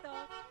dog.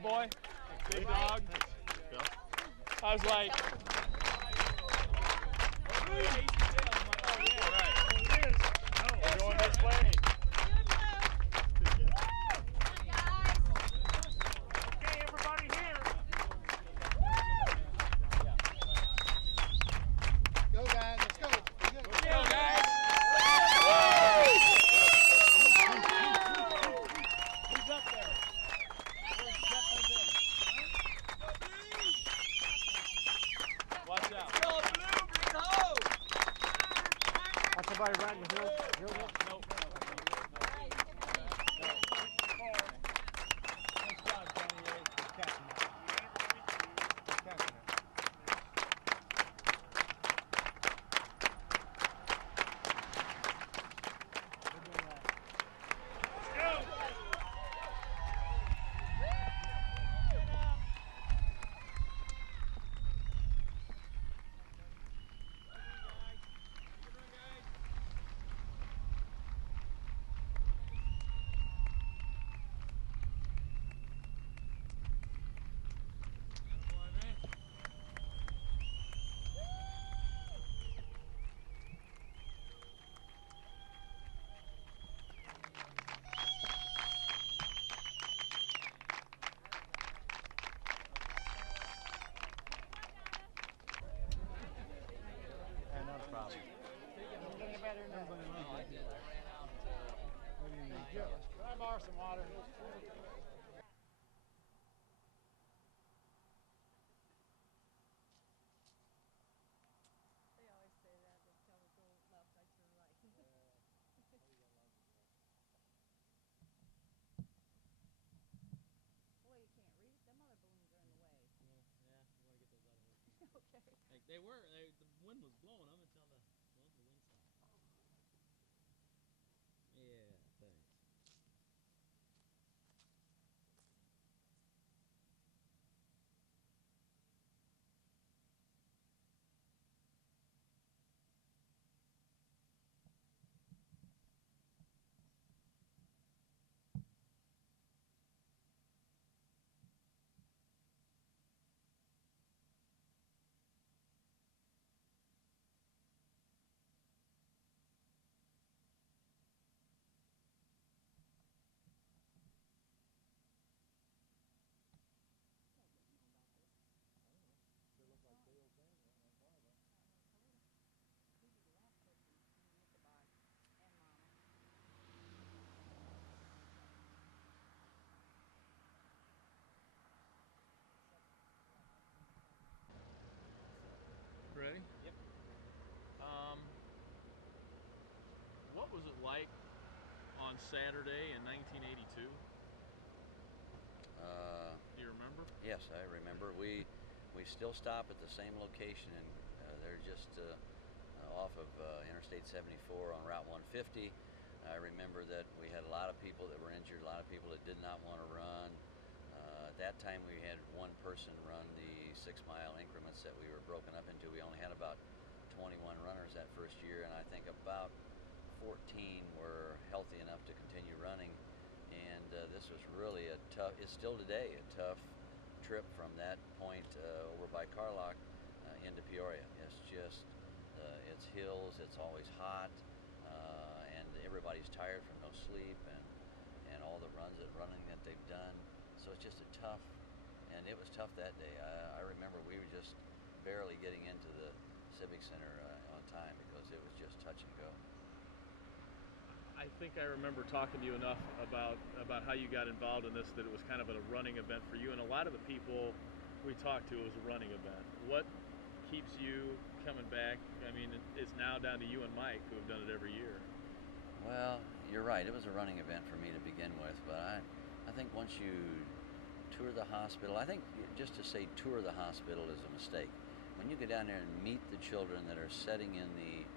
big boy. Big dog. I was like, all right. We're going this way. Okay, everybody here. Go, guys. Let's go. Let's go, guys. Who's up there? Watch out. Watch somebody riding the hill. Nope. Nice job, Johnny. Catching it. Catching it. We're doing that. Let's go. Yeah, not a problem. Can I borrow some water? They always say that. They tell me go left, I turn right. Boy, you can't read it. Them other balloons are in the way. Yeah, we want to get those out of here. Okay. Like the wind was blowing them until the wind stopped. Yeah, thanks. He's the last person in Ichabod and Mama. Ready? Yep. What was it like on Saturday in 1982? Do you remember? Yes, I remember. We still stop at the same location, and they're just off of Interstate 74 on Route 150. I remember that we had a lot of people that were injured, a lot of people that did not want to run. At that time, we had one person run the 6-mile increments that we were broken up into. We only had about 21 runners that first year, and I think about 14 were healthy enough to continue running. And this was really a tough, it's still today, a tough trip from that point over by Carlock into Peoria. It's just, it's hills, it's always hot, and everybody's tired from no sleep and all the running that they've done. So it's just a tough, and it was tough that day. I remember we were just barely getting into the Civic Center on time because it was just touch and go. I think I remember talking to you enough about how you got involved in this that it was kind of a running event for you, and a lot of the people we talked to, it was a running event. What keeps you coming back? I mean, it's now down to you and Mike who have done it every year. Well, you're right. It was a running event for me to begin with, but I think once you tour the hospital, I think just to say tour the hospital is a mistake. When you go down there and meet the children that are sitting in the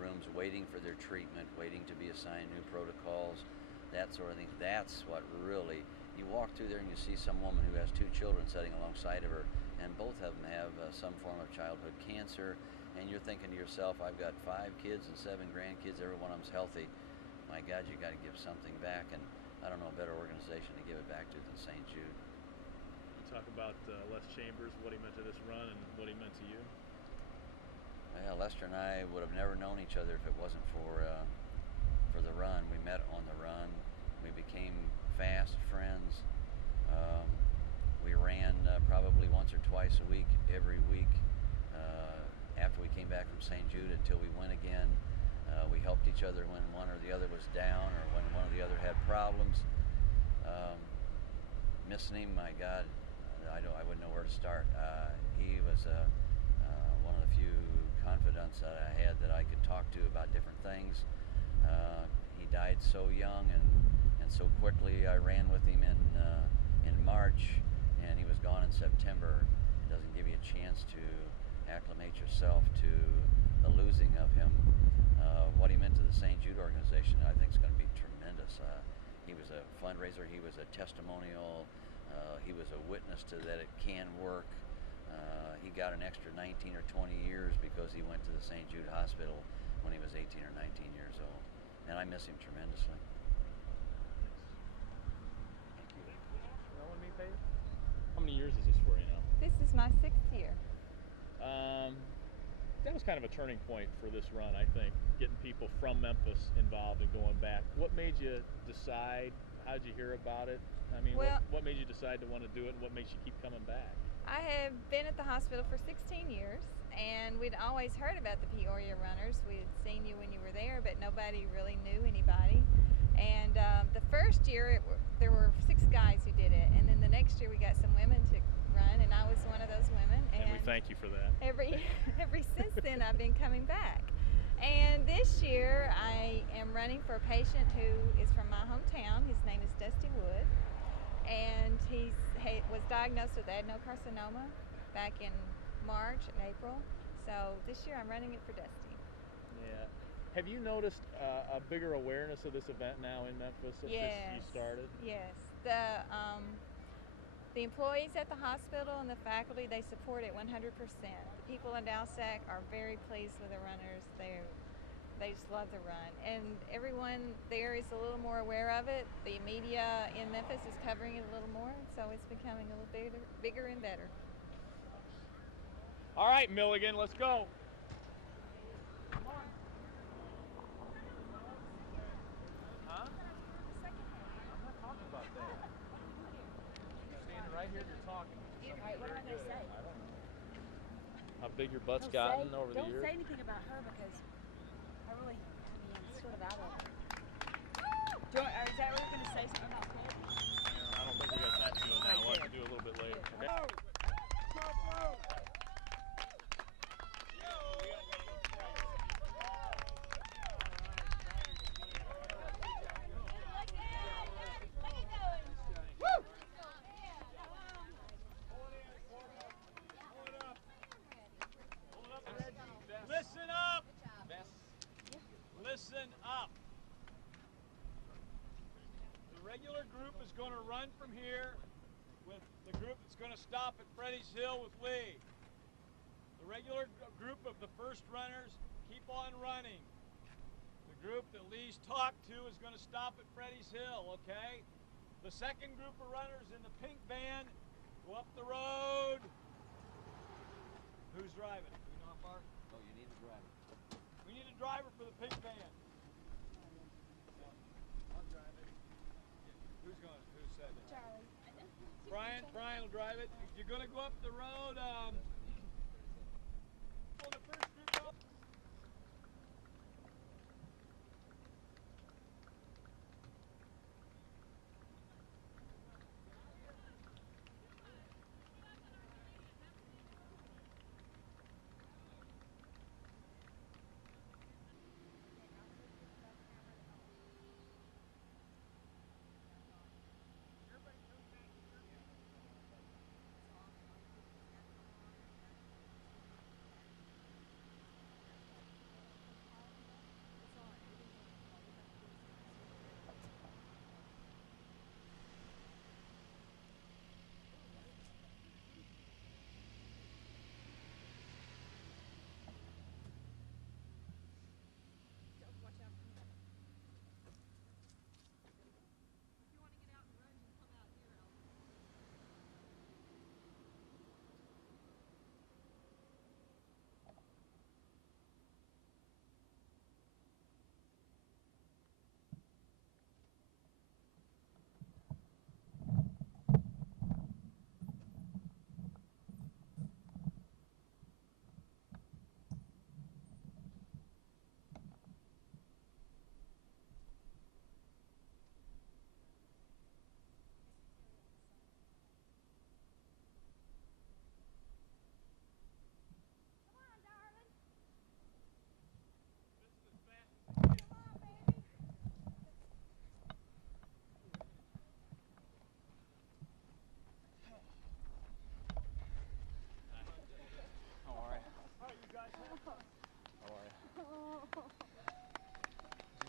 rooms waiting for their treatment, waiting to be assigned new protocols, that sort of thing, that's what really, you walk through there and you see some woman who has 2 children sitting alongside of her, and both of them have some form of childhood cancer, and you're thinking to yourself, I've got 5 kids and 7 grandkids, every one of them's healthy. My God, you got to give something back, and I don't know a better organization to give it back to than St. Jude. talk about Les Chambers, what he meant to this run, and what he meant to you? Well, Lester and I would have never known each other if it wasn't for the run. We met on the run. We became fast friends. We ran probably once or twice a week, every week, after we came back from St. Jude until we went again. We helped each other when one or the other was down or when one or the other had problems. Missing him, my God, I wouldn't know where to start. He was one of the few confidants that I had that I could talk to about different things. He died so young and so quickly. I ran with him in March, and he was gone in September. It doesn't give you a chance to acclimate yourself to the losing of him. What he meant to the St. Jude organization, I think, is going to be tremendous. He was a fundraiser. He was a testimonial. He was a witness to that it can work. He got an extra 19 or 20 years because he went to the St. Jude Hospital when he was 18 or 19 years old. And I miss him tremendously. How many years is this for you now? This is my 6th year. That was kind of a turning point for this run, I think, getting people from Memphis involved and going back. What made you decide? How did you hear about it? I mean, Well, what made you decide to want to do it, and what makes you keep coming back? I have been at the hospital for 16 years, and we'd always heard about the Peoria Runners. We had seen you when you were there, but nobody really knew anybody. And the first year, there were 6 guys who did it, and then the next year we got some women to run, and I was one of those women. And we thank you for that. Every since then, I've been coming back. And this year, I am running for a patient who is from my hometown. His name is Dusty Wood, and he was diagnosed with adenocarcinoma back in March and April. So this year, I'm running it for Dusty. Yeah. Have you noticed a bigger awareness of this event now in Memphis since you started? Yes. The employees at the hospital and the faculty, they support it 100%. The people in Dowsac are very pleased with the runners. They just love the run. And everyone there is a little more aware of it. The media in Memphis is covering it a little more, so it's becoming a little bigger and better. All right, Milligan, let's go. Huh? I'm not talking about that. You're standing right here, you're talking. Alright, what am I going to say? I don't know. How big your butt's gotten over the years? Don't say anything about her because I'm sort of out of it. Is that what you're going to say? Something about Peg? I don't think we got time to do it now. We'll have to do it a little bit later. Okay? Listen up! Listen up! The regular group is going to run from here with the group that's going to stop at Freddy's Hill with Lee. The regular group of the first runners keep on running. The group that Lee's talked to is going to stop at Freddy's Hill, okay? The second group of runners in the pink van go up the road. Who's driving? Do we know how far? Oh, you need a driver. We need a driver for the pink van. I'll drive it. Who's going? Who said it? Charlie. Brian will drive it. You're going to go up the road. Pull the first group up.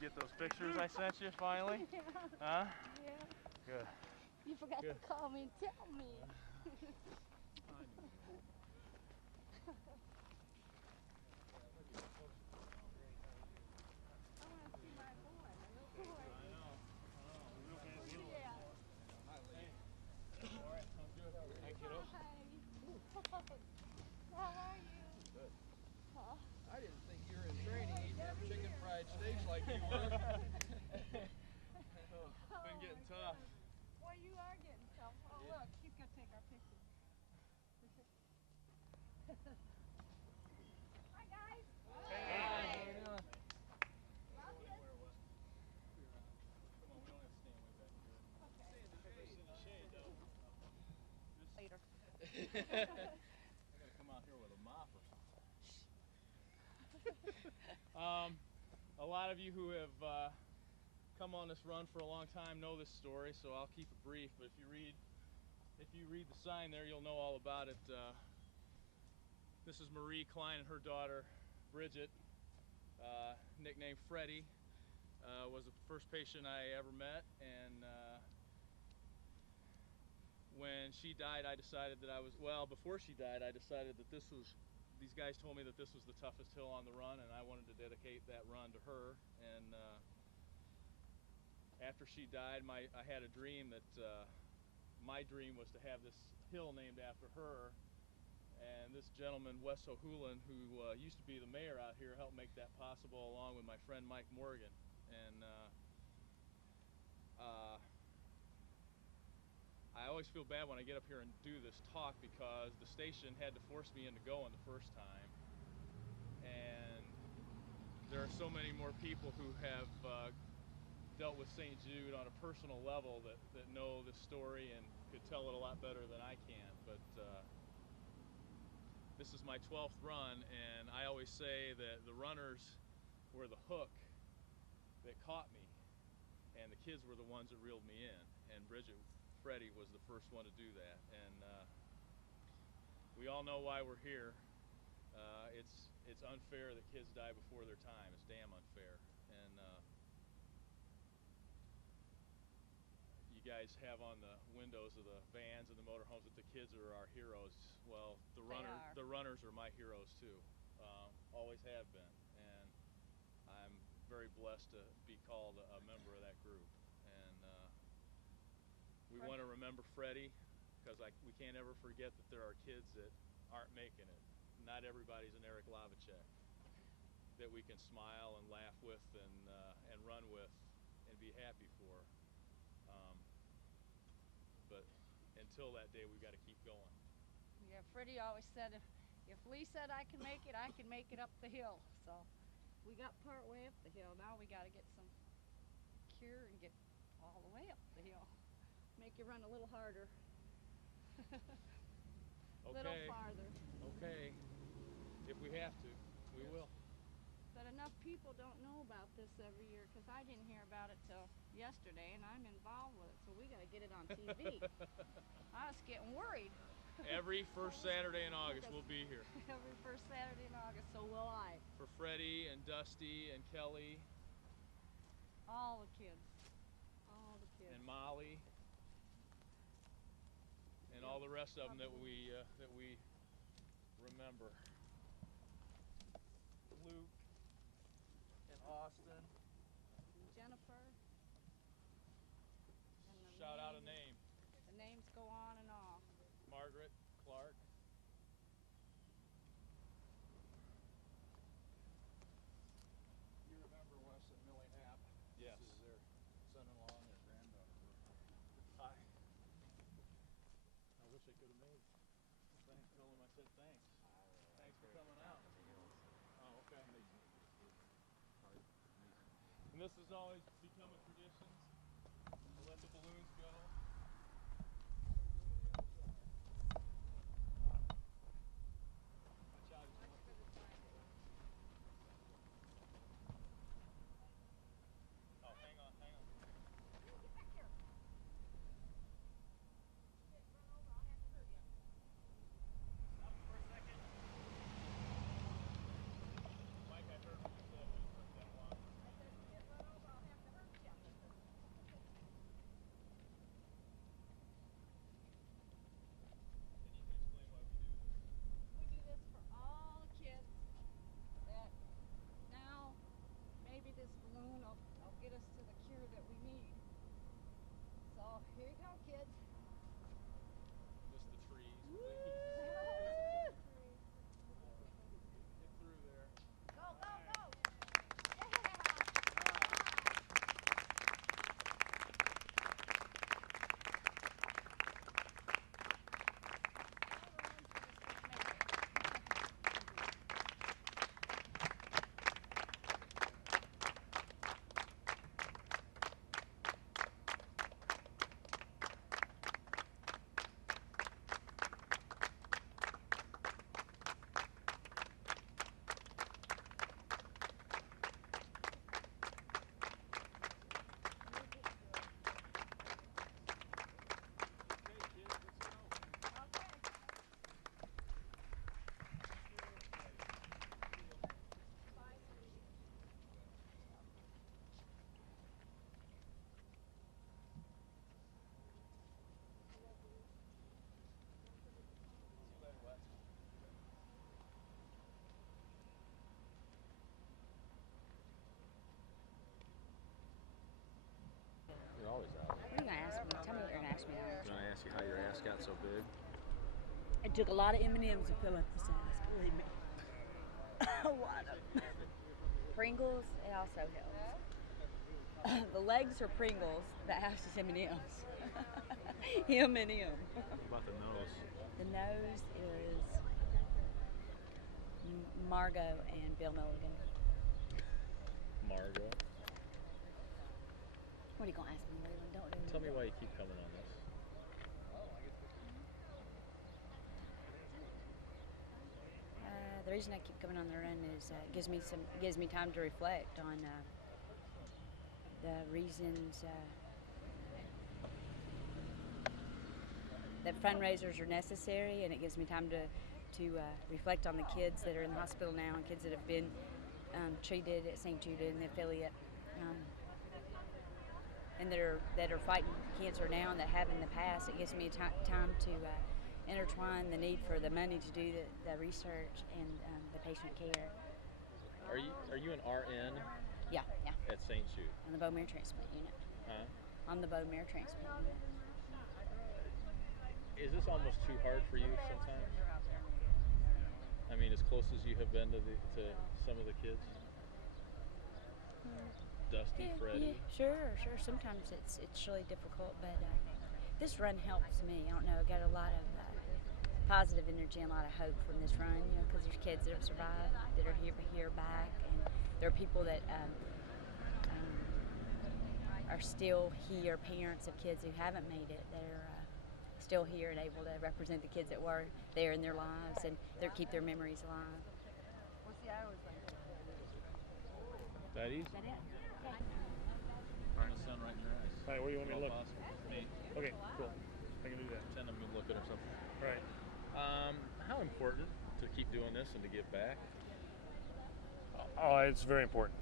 get those pictures I sent you finally? Yeah. Huh? Yeah. Good. You forgot Good. to call me and tell me. I want to see my boy, my little boy. I know. Where's he at? Hi, kiddo. Hi. How are you? Good. Huh? I didn't think you were in training eating them chicken fried steaks like you were. Been getting tough. Boy, you are getting tough. Oh, look, he's going to take our picture. Hi, guys. Hey. Love you. Come on, we don't have to stand way back here. Okay. It's in the shade, though. Later. I gotta come out here with a mop or something. A lot of you who have come on this run for a long time know this story, so I'll keep it brief. But if you read the sign there, you'll know all about it. This is Marie Klein and her daughter Bridget, nicknamed Freddie. Was the first patient I ever met, and when she died, I decided that before she died, I decided that these guys told me that this was the toughest hill on the run, and I wanted to dedicate that run to her. And after she died, I had a dream that my dream was to have this hill named after her. And this gentleman, Wes O'Hulan, who used to be the mayor out here, helped make that possible, along with my friend Mike Morgan. And I always feel bad when I get up here and do this talk, because the station had to force me into going the first time. And there are so many more people who have dealt with St. Jude on a personal level that know this story and could tell it a lot better than I can. But this is my 12th run, and I always say that the runners were the hook that caught me, and the kids were the ones that reeled me in. And Bridget, Freddie, was the first one to do that. And we all know why we're here. It's unfair that kids die before their time. It's damn unfair. And you guys have on the windows of the vans and the motorhomes that the kids are our heroes. Well, the runners are my heroes too. Always have been. And I'm very blessed to be called a member of that group. And we want to remember Freddie, because we can't ever forget that there are kids that aren't making it. Not everybody's an Eric Lavacek that we can smile and laugh with and run with and be happy for. But until that day, we've got to keep going. Yeah, Freddie always said, if Lee said I can make it up the hill. So we got part way up the hill. Now we got to get some cure and get all the way up the hill. Make you run a little harder. Little farther. Okay. If we have to, we will. But enough people don't know about this every year, because I didn't hear about it till yesterday, and I'm involved with it, so we got to get it on TV. I was getting worried. Every first Saturday in August, we'll be here. Every first Saturday in August, so will I. For Freddie and Dusty and Kelly. All the kids. All the kids. And Molly. And all the rest of them that we remember. Luke and Austin. And Jennifer. And the Shout out a name. The names go on and off. Margaret Clark. You remember Wes and Millie Knapp? Yes. This is their son-in-law and their granddaughter. Hi. I wish I could have made it. Thanks. Tell them I said thanks. Thanks for coming out. Oh, okay. And this has always become a tradition. We'll let the balloons go. so big? It took a lot of M&Ms to fill up the size, believe me. A lot of them. Pringles, it also helps. The legs are Pringles, the ass is M&Ms. M&M. What about the nose? The nose is Margot and Bill Milligan. Margot. What are you gonna ask me, Leland? Don't do Tell me why you keep coming on this. The reason I keep coming on the run is gives me time to reflect on the reasons that fundraisers are necessary, and it gives me time to reflect on the kids that are in the hospital now and kids that have been treated at St. Jude and the affiliate, and that are fighting cancer now and that have in the past. It gives me time to intertwine the need for the money to do the research and the patient care. Are you an RN? Yeah. At St. Jude? On the bone marrow transplant unit. Huh? On the bone marrow transplant unit. Is this almost too hard for you sometimes? I mean, as close as you have been to some of the kids? Dusty, Freddie? Yeah, sure. Sometimes it's really difficult, but this run helps me. I don't know, I got a lot of positive energy and a lot of hope from this run, because there's kids that have survived, that are here back, and there are people that are still here, parents of kids who haven't made it, that are still here and able to represent the kids that were there in their lives and keep their memories alive. That easy? Is that it? Turn the sun right in your eyes. All right, where do you want me to look? Me. Okay, cool. I can do that. Pretend I'm looking or something. Right. How important to keep doing this and to give back? Oh, it's very important.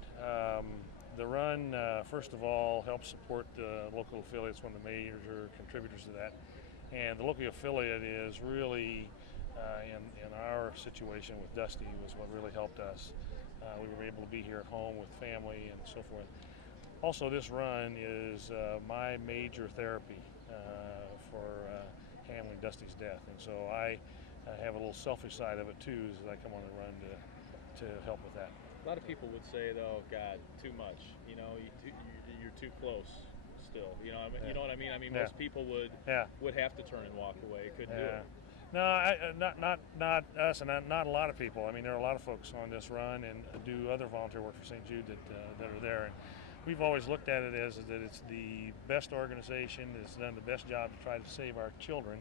The run, first of all, helps support the local affiliates, one of the major contributors to that. And the local affiliate is really, in our situation with Dusty, was what really helped us. We were able to be here at home with family and so forth. Also, this run is my major therapy for handling Dusty's death. And so I have a little selfish side of it too, as I come on the run to help with that. A lot of people would say, though, God, too much. You're too close still. You know what I mean? I mean, most people would have to turn and walk away. Couldn't do it. No, not us, and not a lot of people. I mean, there are a lot of folks on this run and do other volunteer work for St. Jude that are there. And we've always looked at it as that it's the best organization that's done the best job to try to save our children.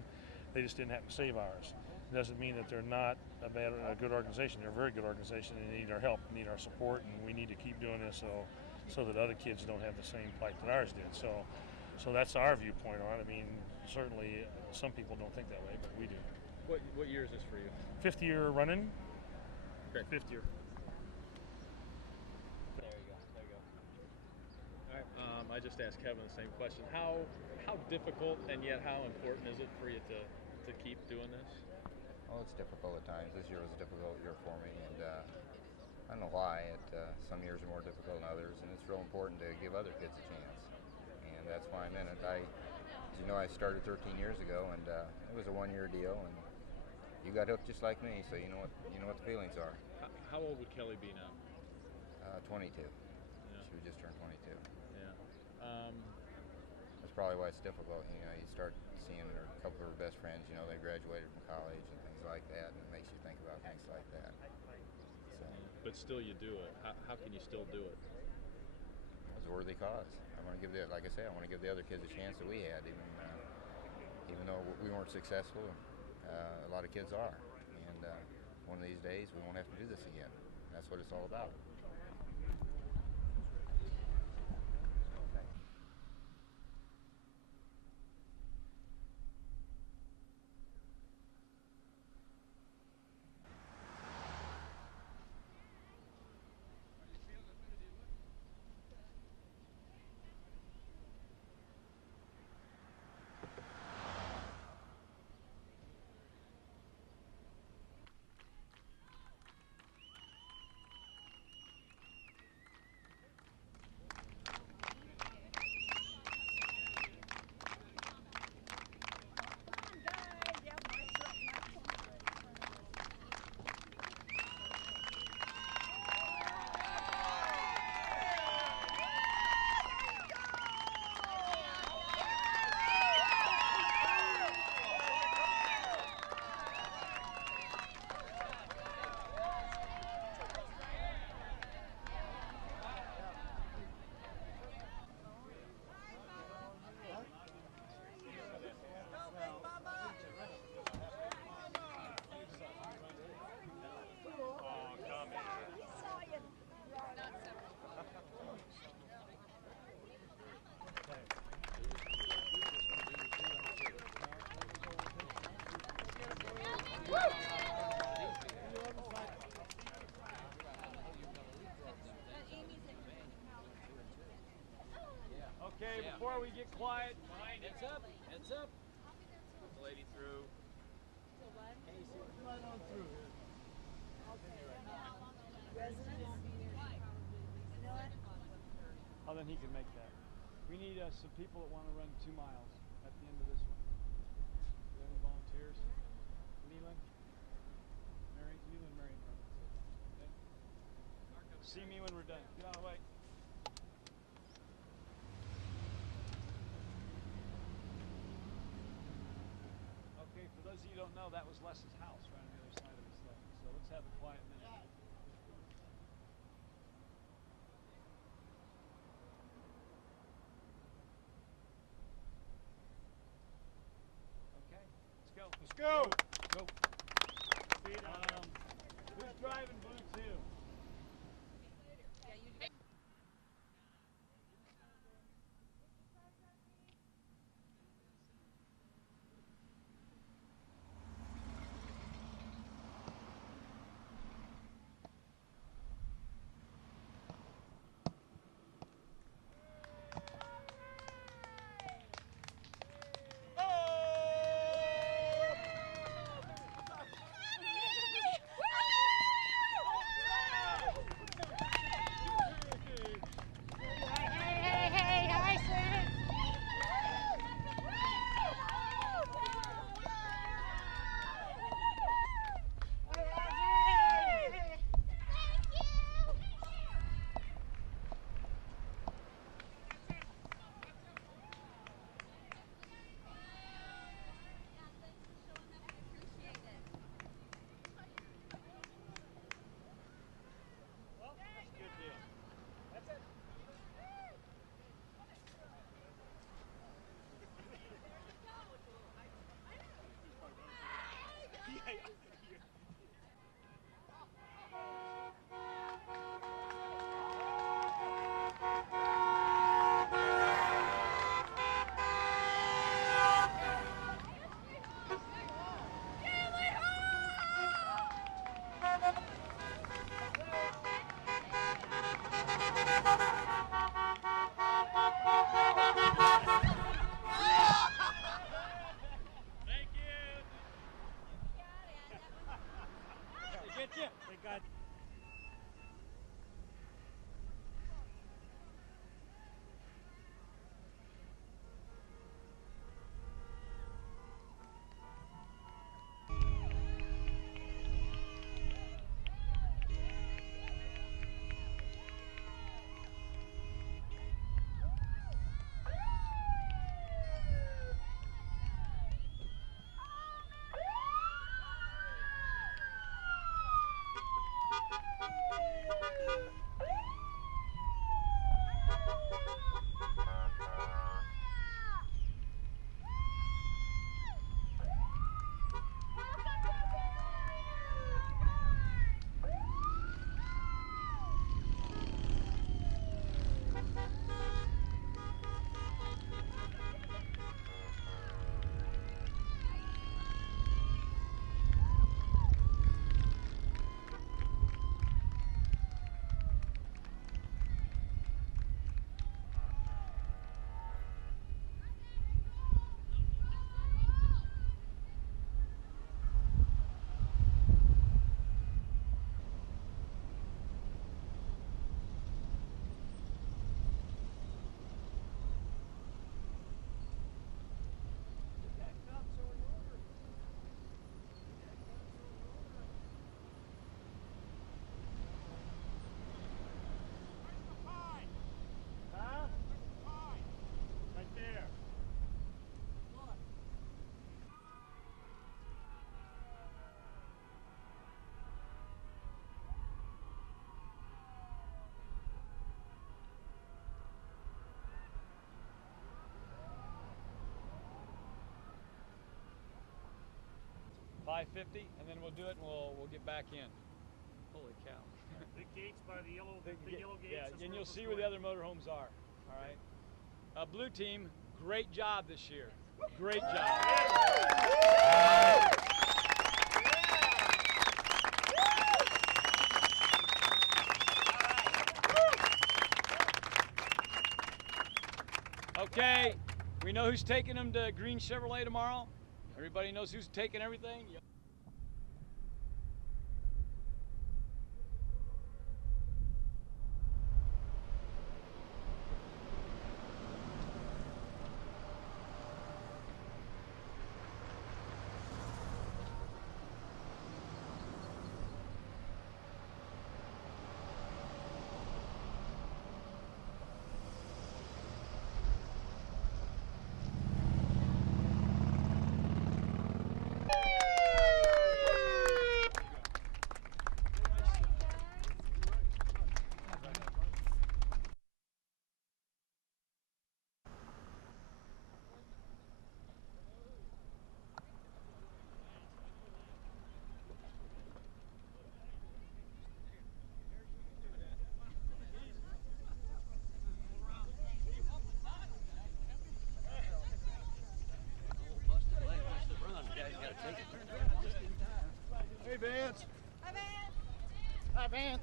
They just didn't have to save ours. It doesn't mean that they're not a good organization. They're a very good organization, and they need our help, need our support, and we need to keep doing this so that other kids don't have the same plight that ours did. So that's our viewpoint on it. I mean, certainly some people don't think that way, but we do. What year is this for you? 5th year running. Okay. 5th year. There you go. All right. I just asked Kevin the same question. How difficult and yet how important is it for you to keep doing this? Well, it's difficult at times. This year was a difficult year for me, and I don't know why. Some years are more difficult than others, and it's real important to give other kids a chance, and that's why I'm in it. As you know, I started 13 years ago, and it was a one-year deal, and you got hooked just like me, so you know what the feelings are. How old would Kelly be now? 22. Yeah. She would just turn 22. Yeah. That's probably why it's difficult. You start seeing a couple of her best friends. They graduated from college and things like that, and it makes you think about things like that. So, but still, you do it. How can you still do it? It's a worthy cause. I want to give like I say, I want to give the other kids a chance that we had, even though we weren't successful. A lot of kids are, and one of these days we won't have to do this again. That's what it's all about. Okay, before we get quiet, heads up, heads up. Lady through. Right on through here. Oh, then he can make that. We need some people that want to run 2 miles at the end of this one. Do you have any volunteers? Leland? Marion run. Okay. See me when we're done. Get out of the way. Okay, for those of you who don't know, that was Les's house right on the other side of his thing. So let's have a quiet minute. Okay, let's go. Let's go. Go. Who's driving Blue 2? $5.50, and then we'll do it, and we'll get back in. Holy cow! Big gates by the yellow. Big yellow gates. Yeah, and you'll see where the other motorhomes are. All right. Blue team, great job this year. Great job. Okay, we know who's taking them to Green Chevrolet tomorrow. Everybody knows who's taking everything. Hey, Vance. Hi, Vance. Hi, Vance.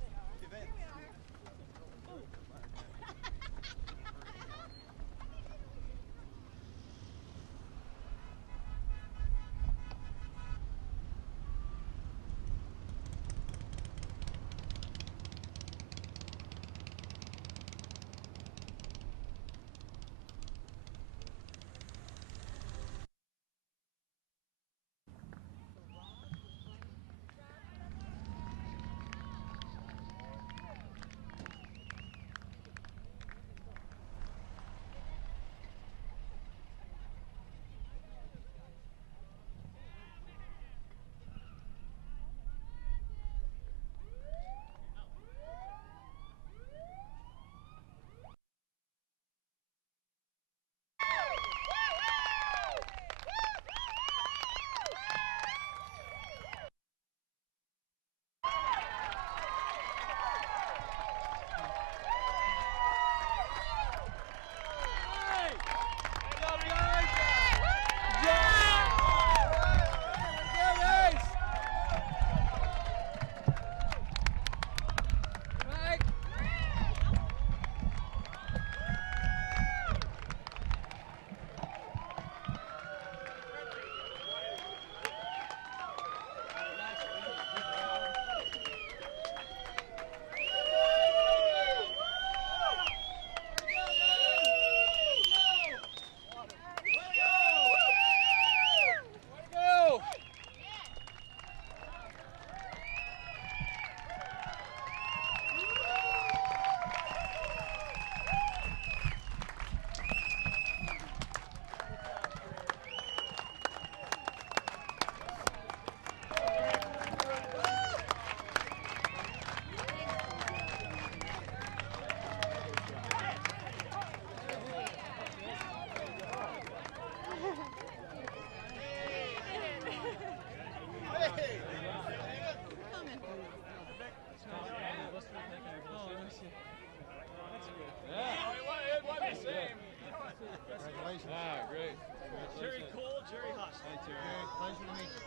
Jerry Cole, Jerry Huss. Hey, Terry. Pleasure to meet you.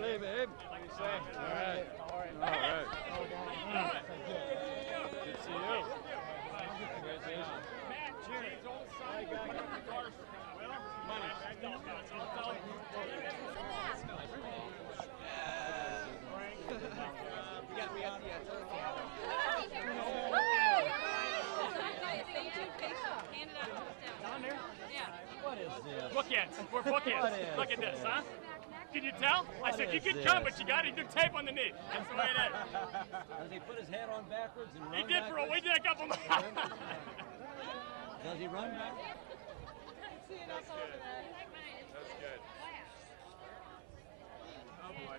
Hey, babe. What do you say? All right. All right. Good to see you. Congratulations. Jerry. Bookends. We're bookends. Look at this, huh? Can you tell? I said you can come, but you got to do tape on the knee. That's the way it is. Does he put his head on backwards and run He did for a. We did a couple miles. Does he run backwards? That's good. That's good. Oh boy.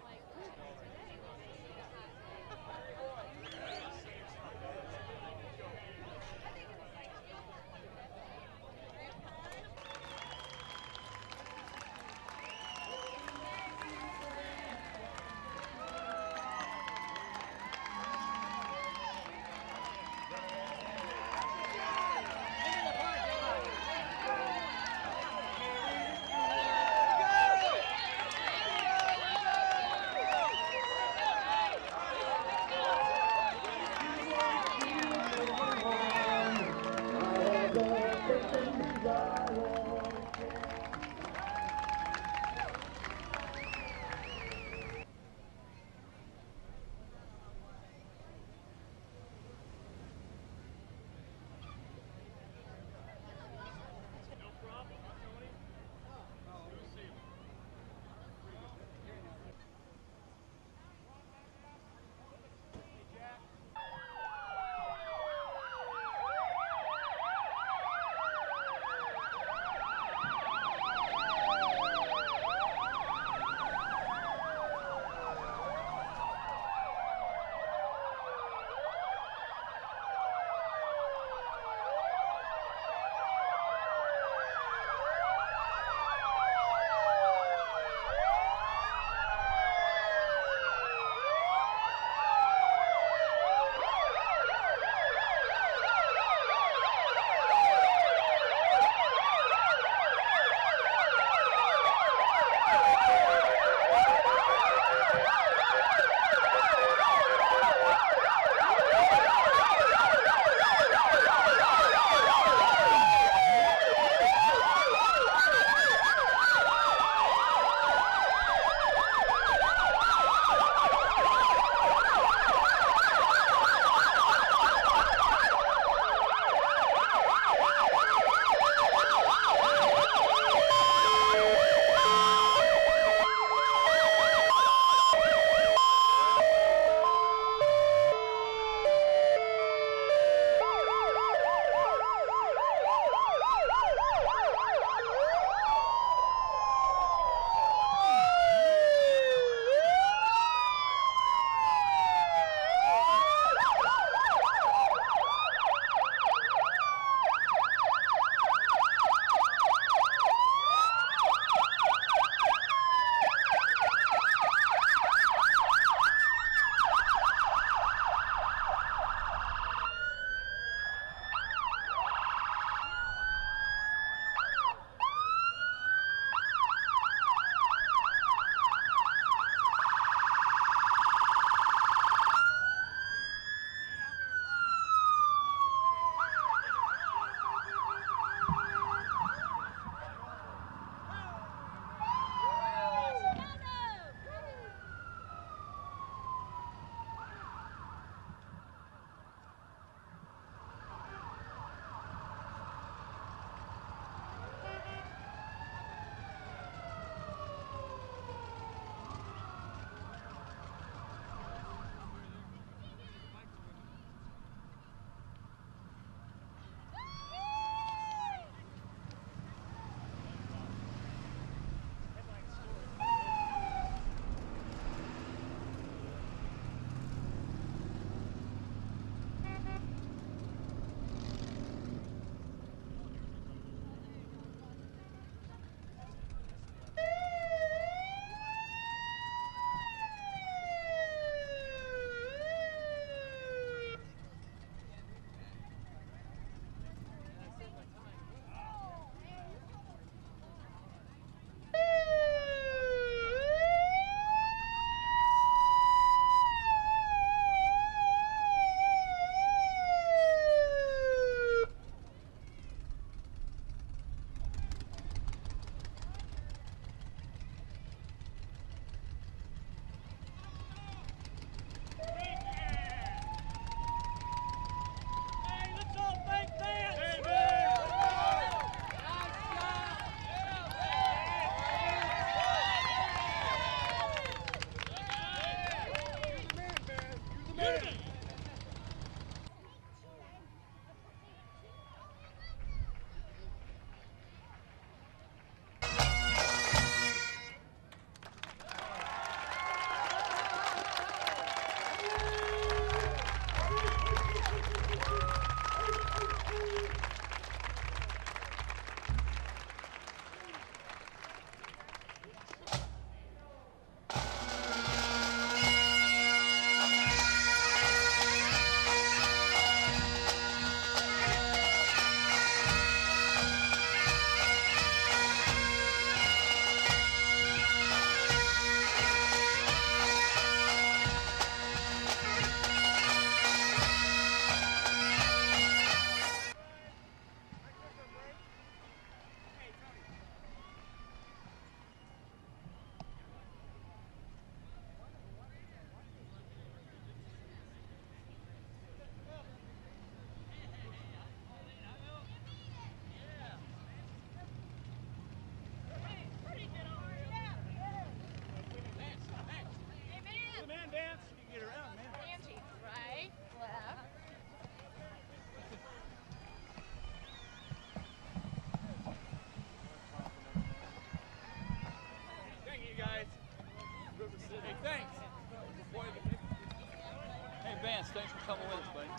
Vance, thanks for coming with us, buddy.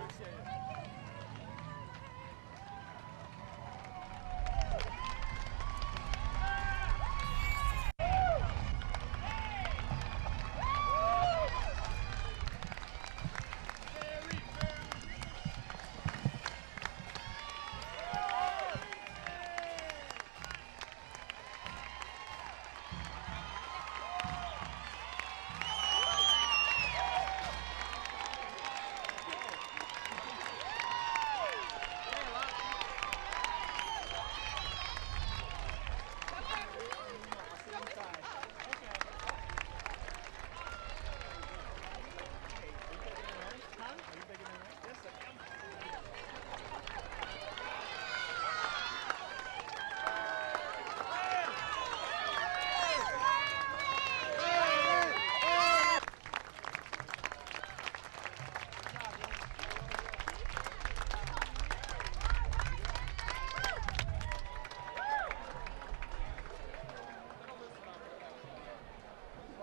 Appreciate it.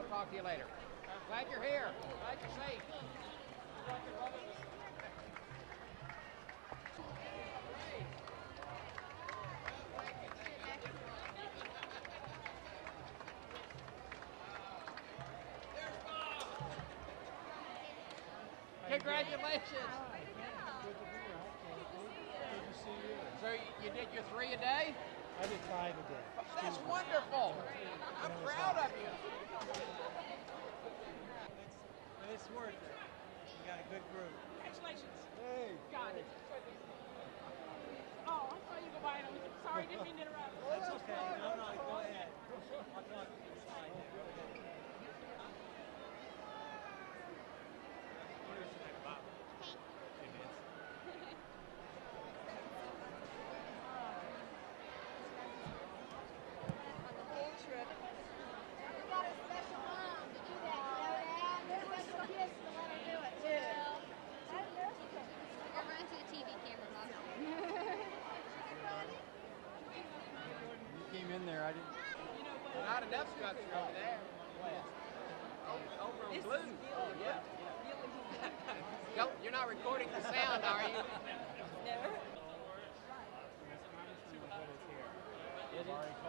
Talk to you later. Glad you're here. Glad you're safe. Congratulations. So you did your 3 a day? I did 5 a day. That's wonderful. I'm proud of you. But it's worth it. You got a good group. Congratulations. Hey. God, it's Oh, I saw you go by and I'm sorry, didn't mean to interrupt. That's okay. No, go ahead. I'll talk to you inside there. Go ahead. In there, I didn't. Not enough structure over there. Over on Blue. Oh, yeah. You're not recording the sound, are you? Never. Is it?